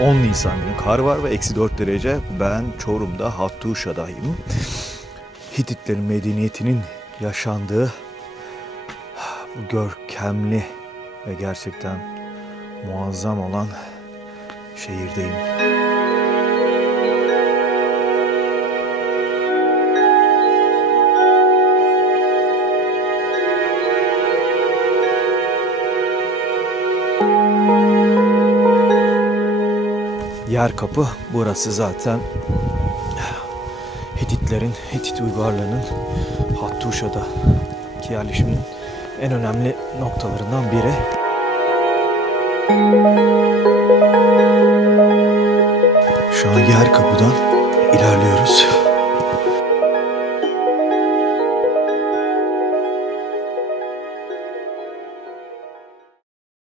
10 Nisan günü kar var ve eksi 4 derece. Ben Çorum'da Hattuşa'dayım. Hititlerin medeniyetinin yaşandığı bu görkemli ve gerçekten muazzam olan şehirdeyim. Yer kapı burası zaten Hititlerin, Hitit uygarlığının Hattuşa'daki yerleşimin en önemli noktalarından biri. Şu an yer kapıdan ilerliyoruz.